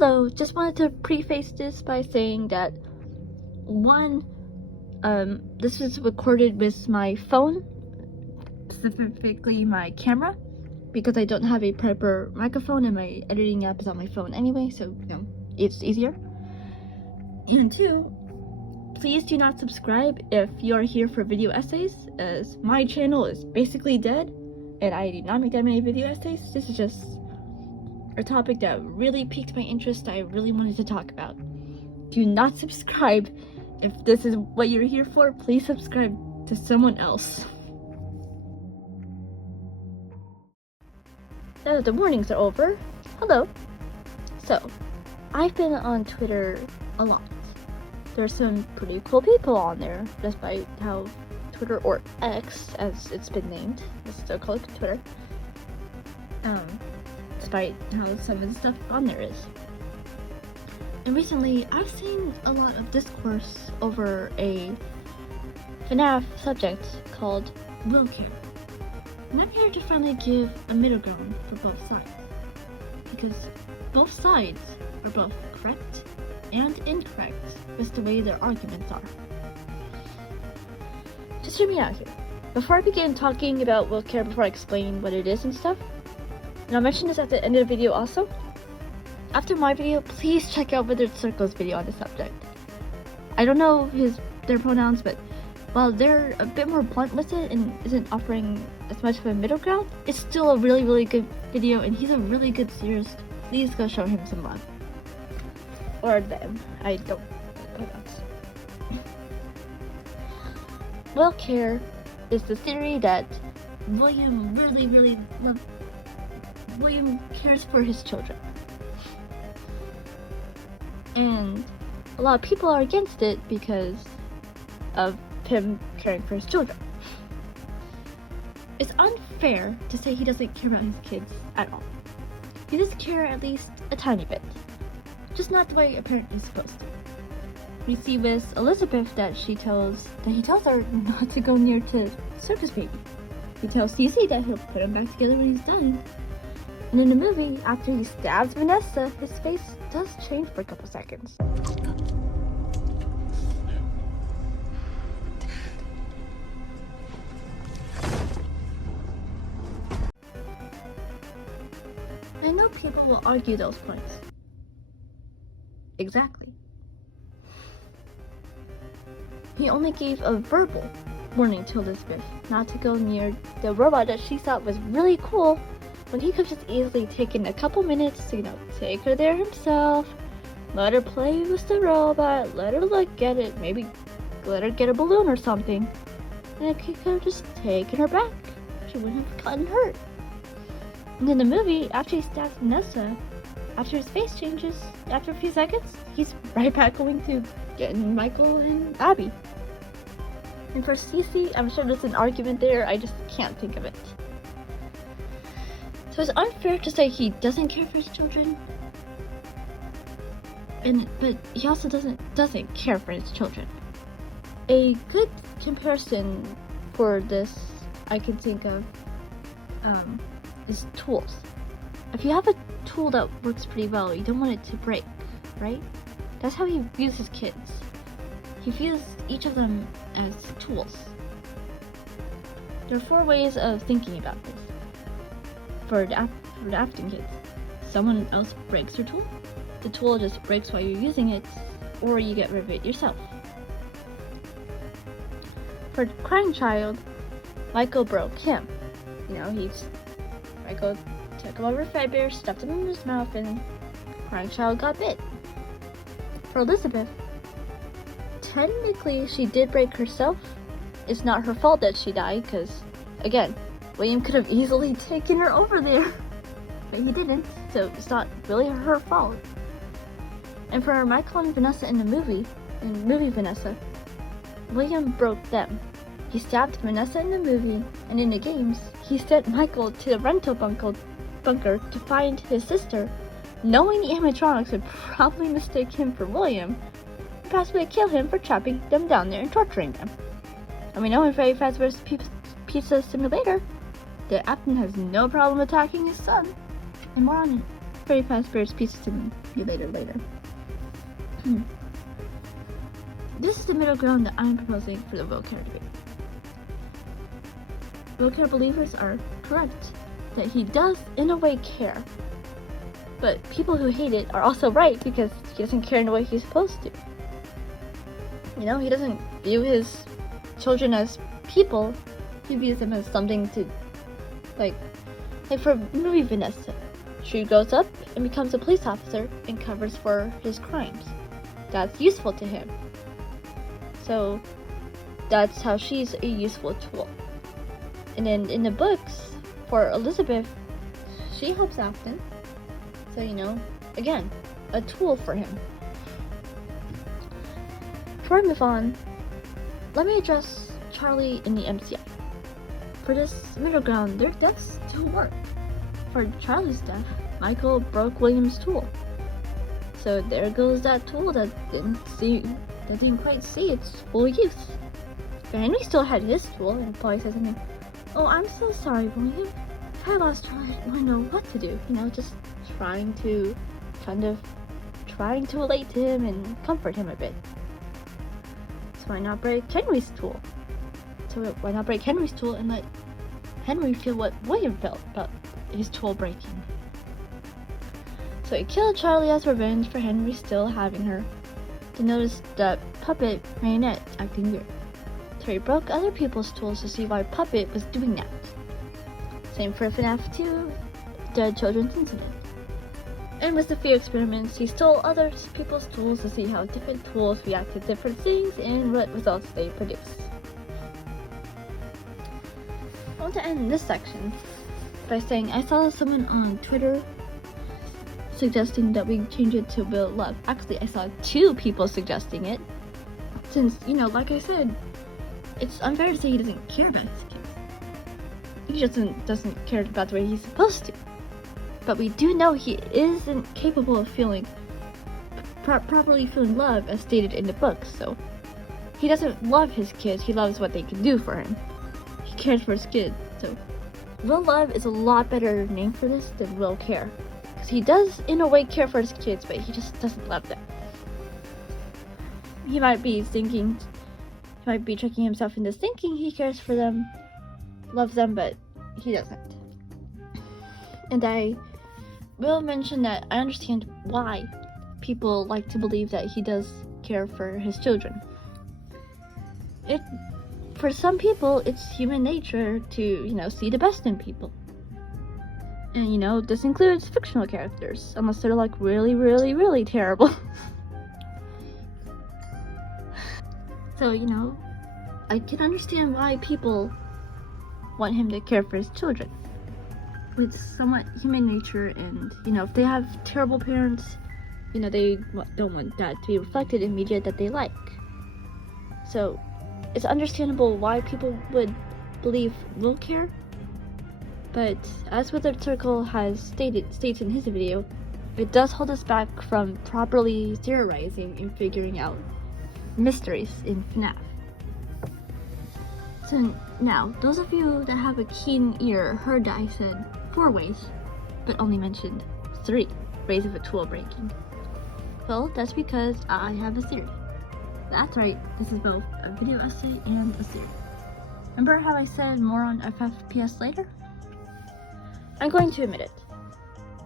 Hello, just wanted to preface this by saying that one, this was recorded with my phone, specifically my camera, because I don't have a proper microphone and my editing app is on my phone anyway, so it's easier. And two, please do not subscribe if you are here for video essays, as my channel is basically dead and I do not make that many video essays. This is just a topic that really piqued my interest. I really wanted to talk about. Do not subscribe if this is what you're here for. Please subscribe to someone else. Now that the warnings are over, hello. So, I've been on Twitter a lot. There's some pretty cool people on there, despite how Twitter, or X as it's been named, I still call it Twitter, despite how some of the stuff on there is. And recently, I've seen a lot of discourse over a FNAF subject called WillCare. And I'm here to finally give a middle ground for both sides. Because both sides are both correct and incorrect with the way their arguments are. Just hear me out here. Before I begin talking about WillCare, before I explain what it is and stuff, and I'll mention this at the end of the video also, after my video, please check out Withered Circle's video on the subject. I don't know their pronouns, but while they're a bit more blunt with it and isn't offering as much of a middle ground, it's still a really, really good video, and he's a really good seerist. Please go show him some love. Or them. I don't know pronouns. WillCare is the theory that William William cares for his children. And a lot of people are against it because of him caring for his children. It's unfair to say he doesn't care about his kids at all. He does care at least a tiny bit. Just not the way a parent is supposed to. We see with Elizabeth that he tells her not to go near to Circus Baby. He tells Cece that he'll put him back together when he's done. And in the movie, after he stabs Vanessa, his face does change for a couple seconds. I know people will argue those points. Exactly. He only gave a verbal warning to Elizabeth not to go near the robot that she thought was really cool, when he could have just easily taken a couple minutes to, take her there himself, let her play with the robot, let her look at it, maybe let her get a balloon or something, and he could have just taken her back. She wouldn't have gotten hurt. And in the movie, after he stabs Vanessa, after his face changes, after a few seconds, he's right back going to getting Michael and Abby. And for Cece, I'm sure there's an argument there, I just can't think of it. So it's unfair to say he doesn't care for his children, but he also doesn't care for his children. A good comparison for this I can think of is tools. If you have a tool that works pretty well, you don't want it to break, right? That's how he views his kids. He views each of them as tools. There are 4 ways of thinking about this. For the African kids, someone else breaks your tool, the tool just breaks while you're using it, or you get rid of it yourself. For the crying child, Michael broke him. Michael took him over Fredbear, stuffed him in his mouth, and crying child got bit. For Elizabeth, technically she did break herself. It's not her fault that she died, because, again, William could have easily taken her over there, but he didn't, so it's not really her fault. And for Michael and Vanessa in the movie Vanessa, William broke them. He stabbed Vanessa in the movie, and in the games, he sent Michael to the rental bunker to find his sister, knowing the animatronics would probably mistake him for William, and possibly kill him for trapping them down there and torturing them. And we know in Freddy Fazbear's Pizza Simulator, the Captain has no problem attacking his son. And more on very fast, various pieces and you later. This is the middle ground that I'm proposing for the WillCare debate. WillCare believers are correct that he does, in a way, care. But people who hate it are also right because he doesn't care in the way he's supposed to. You know, he doesn't view his children as people. He views them as something to, like for movie Vanessa. She grows up and becomes a police officer and covers for his crimes. That's useful to him. So that's how she's a useful tool. And then in the books, for Elizabeth, she helps Afton. So, you know, again, a tool for him. Before I move on, let me address Charlie in the MCI. For this middle ground, their deaths do work. For Charlie's death, Michael broke William's tool. So there goes that tool that didn't quite see its full use. But Henry still had his tool and probably said something, "Oh, I'm so sorry, William. If I lost Charlie, I wouldn't know what to do." You know, just trying to relate to him and comfort him a bit. So why not break Henry's tool? And let Henry feel what William felt about his tool breaking? So he killed Charlie as revenge for Henry still having her. To notice that Puppet Marionette acting weird. So he broke other people's tools to see why Puppet was doing that. Same for FNAF 2, the Children's Incident. And with the fear experiments, he stole other people's tools to see how different tools react to different things and what results they produce. I want to end this section by saying I saw someone on Twitter suggesting that we change it to Will Love. Actually, I saw 2 people suggesting it. Since, you know, like I said, it's unfair to say he doesn't care about his kids. He doesn't care about the way he's supposed to. But we do know he isn't capable of properly feeling love as stated in the books, so he doesn't love his kids, he loves what they can do for him. He cares for his kids, so Will Love is a lot better name for this than WillCare. Because he does, in a way, care for his kids, but he just doesn't love them. He might be tricking himself into thinking he cares for them, loves them, but he doesn't. And I will mention that I understand why people like to believe that he does care for his children. For some people, it's human nature to, you know, see the best in people. And, you know, this includes fictional characters, unless they're like really, really, really terrible. So, you know, I can understand why people want him to care for his children. It's somewhat human nature, and, you know, if they have terrible parents, you know, they don't want that to be reflected in media that they like. So, it's understandable why people would believe WillCare, but as Withered Circle states in his video, it does hold us back from properly theorizing and figuring out mysteries in FNAF. So now, those of you that have a keen ear heard that I said 4 ways, but only mentioned 3 ways of a tool breaking. Well, that's because I have a theory. That's right, this is both a video essay and a theory. Remember how I said more on FFPS later? I'm going to admit it.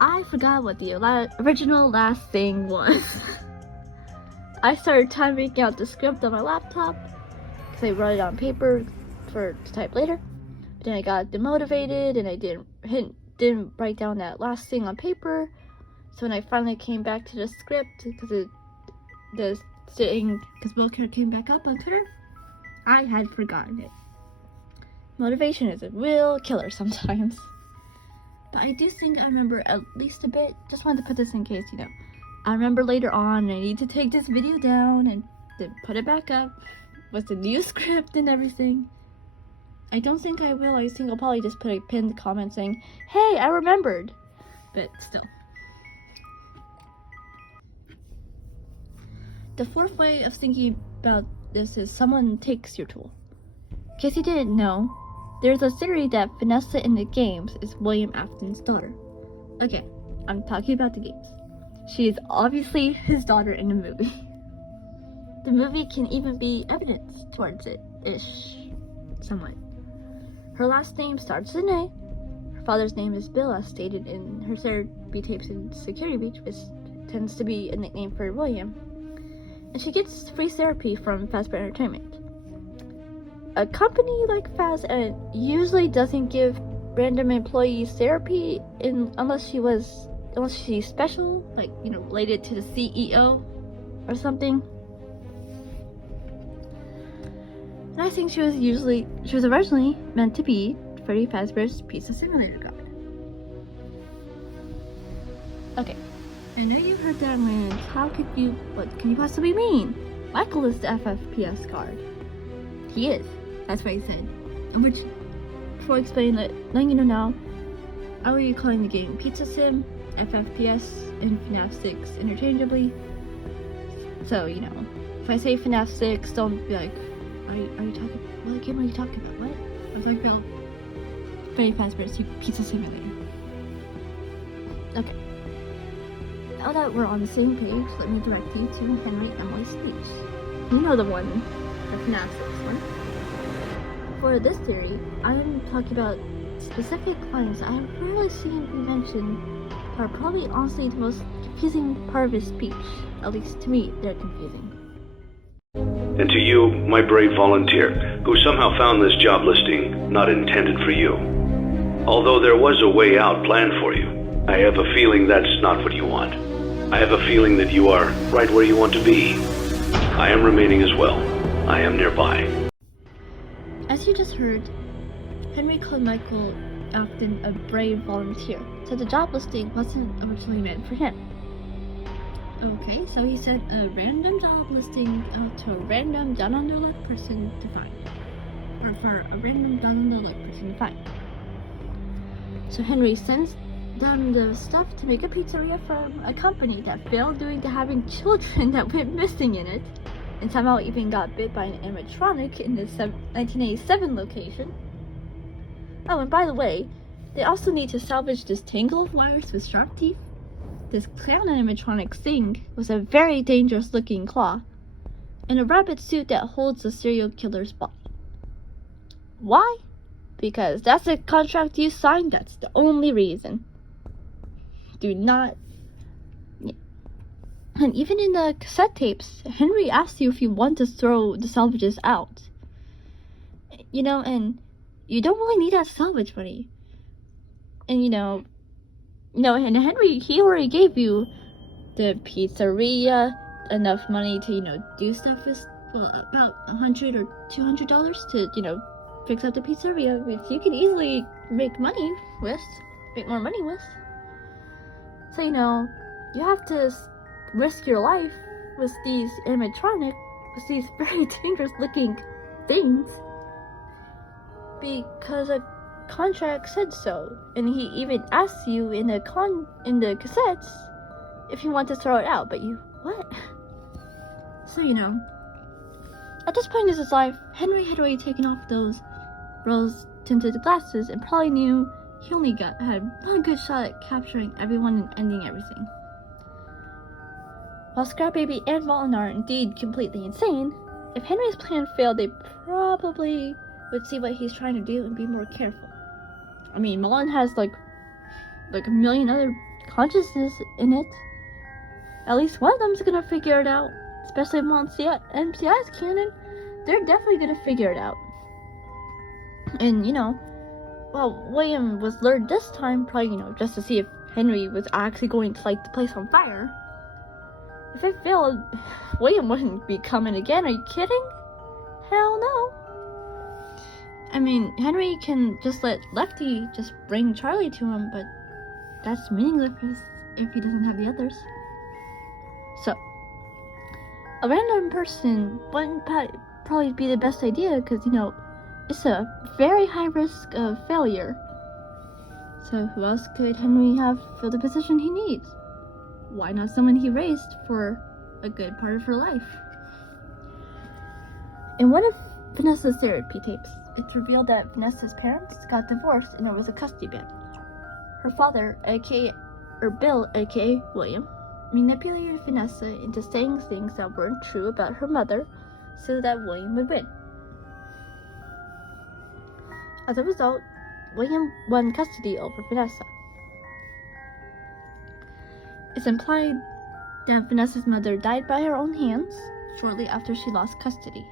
I forgot what the original last thing was. I started typing out the script on my laptop because I wrote it on paper to type later. But then I got demotivated and I didn't write down that last thing on paper. So when I finally came back to the script, because WillCare came back up on Twitter, I had forgotten it. Motivation is a real killer sometimes. But I do think I remember at least a bit. Just wanted to put this in case, you know. I remember later on I need to take this video down and then put it back up with the new script and everything. I don't think I will. I think I'll probably just put a pinned comment saying, "Hey, I remembered." But still. The 4th way of thinking about this is someone takes your tool. In case you didn't know, there's a theory that Vanessa in the games is William Afton's daughter. Okay, I'm talking about the games. She is obviously his daughter in the movie. The movie can even be evidence towards it-ish, somewhat. Her last name starts with an A. Her father's name is Bill, as stated in her therapy tapes in Security Beach, which tends to be a nickname for William. And she gets free therapy from Fazbear Entertainment. A company like Faz usually doesn't give random employees therapy unless she's special, like, related to the CEO or something. And I think she was originally meant to be Freddy Fazbear's Pizza Simulator god. Okay, I know you heard that, man. What can you possibly mean? Michael is the FFPS card. He is. That's what he said. Which, before I explain it, letting you know now, I will be calling the game Pizza Sim, FFPS, and FNAF 6 interchangeably. So, if I say FNAF 6, don't be like, are you talking, what game are you talking about? What? I was talking about Freddy Fazbear's Pizza Simulator. Okay. Now that we're on the same page, let me direct you to Henry Emily's speech. You know the one, the FNAF 6 one. For this theory, I'm talking about specific lines I have rarely seen be mentioned, but are probably honestly the most confusing part of his speech. At least to me, they're confusing. And to you, my brave volunteer, who somehow found this job listing not intended for you. Although there was a way out planned for you, I have a feeling that's not what you want. I have a feeling that you are right where you want to be. I am remaining as well. I am nearby. As you just heard, Henry called Michael often a brave volunteer, so the job listing wasn't originally meant for him. Okay, so he sent a random job listing out to a random down-on-their-luck person to find. Or for a random down-on-their-luck person to find. So Henry sends them the stuff to make a pizzeria from a company that failed due to having children that went missing in it, and somehow even got bit by an animatronic in the 1987 location. Oh, and by the way, they also need to salvage this tangle of wires with sharp teeth. This clown animatronic thing was a very dangerous looking claw, and a rabbit suit that holds the serial killer's body. Why? Because that's a contract you signed, that's the only reason. Do not... And even in the cassette tapes, Henry asks you if you want to throw the salvages out. And you don't really need that salvage money. And and Henry, he already gave you the pizzeria, enough money to, do stuff with, about $100 or $200 to, fix up the pizzeria, which you can easily make more money with. So, you have to risk your life with these with these very dangerous looking things, because a contract said so, and he even asks you in the cassettes if you want to throw it out, but what? So at this point in his life, Henry had already taken off those rose-tinted glasses and probably knew he only had one good shot at capturing everyone and ending everything. While Scrap Baby and Vaughn are indeed completely insane, if Henry's plan failed, they probably would see what he's trying to do and be more careful. I mean, Mullen has like a million other consciousnesses in it. At least one of them's gonna figure it out. Especially if Mullen's MCI's canon, they're definitely gonna figure it out. And William was lured this time, probably just to see if Henry was actually going to light the place on fire. If it failed, William wouldn't be coming again. Are you kidding? Hell no. I mean, Henry can just let Lefty just bring Charlie to him, but that's meaningless if he doesn't have the others. So, a random person wouldn't probably be the best idea, because, it's a very high risk of failure. So who else could Henry have fill the position he needs? Why not someone he raised for a good part of her life? In one of Vanessa's therapy tapes, it's revealed that Vanessa's parents got divorced and there was a custody battle. Her father, aka Bill, aka William, manipulated Vanessa into saying things that weren't true about her mother so that William would win. As a result, William won custody over Vanessa. It's implied that Vanessa's mother died by her own hands shortly after she lost custody.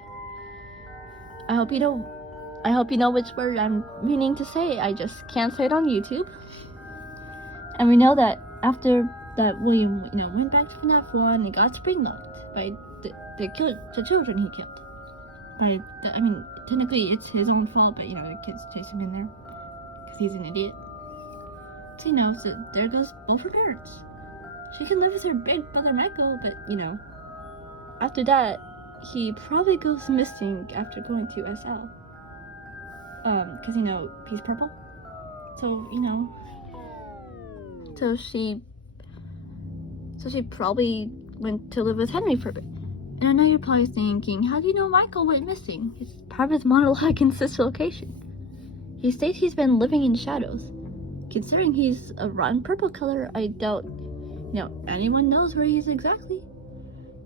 I hope you know which word I'm meaning to say. I just can't say it on YouTube. And we know that after that, William, went back to FNAF 1 and got spring-locked by the children he killed. Technically it's his own fault, but the kids chase him in there because he's an idiot. So there goes both her parents. She can live with her big brother Michael, but after that, he probably goes missing after going to SL. Because he's purple. So she probably went to live with Henry for a bit. And I know you're probably thinking, how do you know Michael went missing? It's part of his monologue in this location. He states he's been living in shadows. Considering he's a rotten purple color, I doubt anyone knows where he is exactly.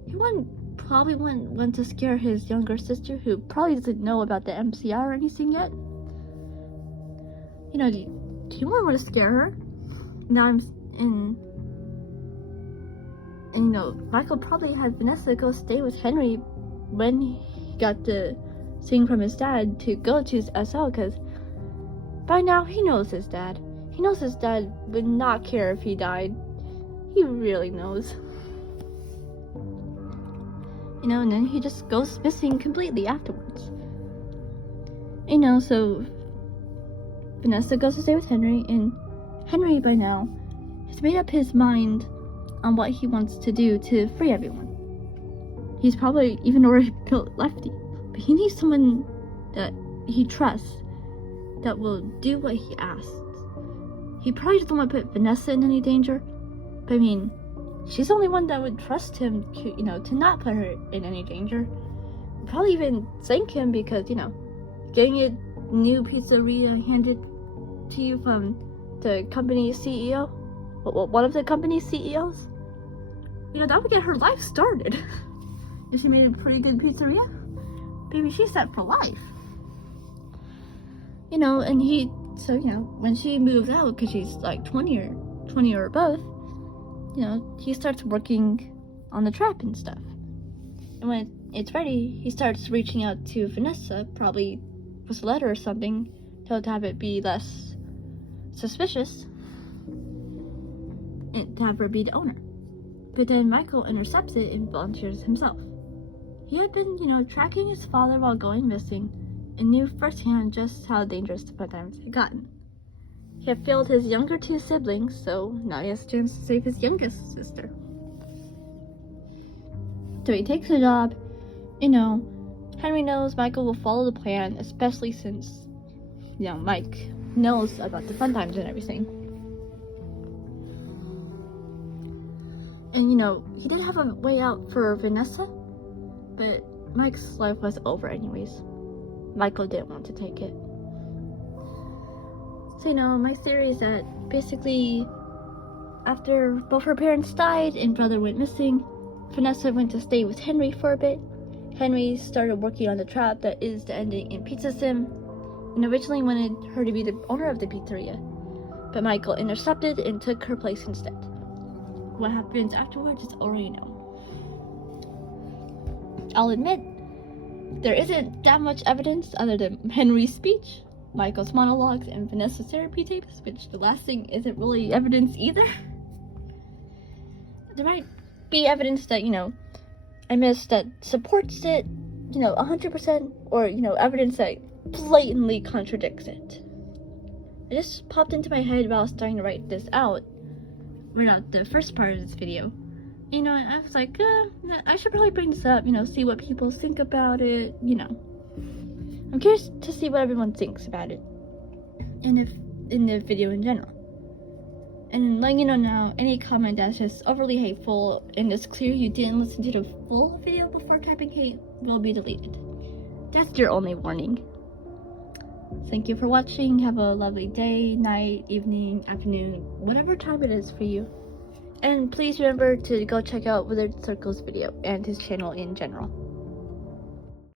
He probably went to scare his younger sister, who probably doesn't know about the MCR or anything yet. Do you want to scare her? Michael probably had Vanessa go stay with Henry when he got the thing from his dad to go to his SL, because by now he knows his dad. He knows his dad would not care if he died. He really knows. And then he just goes missing completely afterwards. So Vanessa goes to stay with Henry, and Henry by now has made up his mind on what he wants to do to free everyone. He's probably even already built Lefty, but he needs someone that he trusts that will do what he asks. He probably doesn't want to put Vanessa in any danger, but she's the only one that would trust him to not put her in any danger. Probably even thank him because, getting a new pizzeria handed to you from the company's CEO, one of the company's CEOs, that would get her life started. If she made a pretty good pizzeria, baby, she's set for life. And when she moves out, because she's like 20 or above, he starts working on the trap and stuff. And when it's ready, he starts reaching out to Vanessa, probably with a letter or something, to have it be less suspicious, and to have her be the owner. But then Michael intercepts it and volunteers himself. He had been, tracking his father while going missing, and knew firsthand just how dangerous the times had gotten. He had failed his younger two siblings, so now he has a chance to save his youngest sister. So he takes the job. Henry knows Michael will follow the plan, especially since, Mike knows about the fun times and everything. And, he did have a way out for Vanessa, but Mike's life was over anyways. Michael didn't want to take it. So, my theory is that basically, after both her parents died and brother went missing, Vanessa went to stay with Henry for a bit. Henry started working on the trap that is the ending in Pizza Sim, and originally wanted her to be the owner of the pizzeria, but Michael intercepted and took her place instead. What happens afterwards is all you know. I'll admit, there isn't that much evidence other than Henry's speech, Michael's monologues, and Vanessa's therapy tapes, which the last thing isn't really evidence either. There might be evidence that, I missed that supports it, 100%, or, evidence that blatantly contradicts it. It just popped into my head while I was starting to write this out, the first part of this video. And I was like, I should probably bring this up, see what people think about it, I'm curious to see what everyone thinks about it, and if in the video in general. And letting you know now, any comment that's just overly hateful and it's clear you didn't listen to the full video before typing hate will be deleted. That's your only warning. Thank you for watching. Have a lovely day, night, evening, afternoon, whatever time it is for you. And please remember to go check out Withered Circle's video and his channel in general.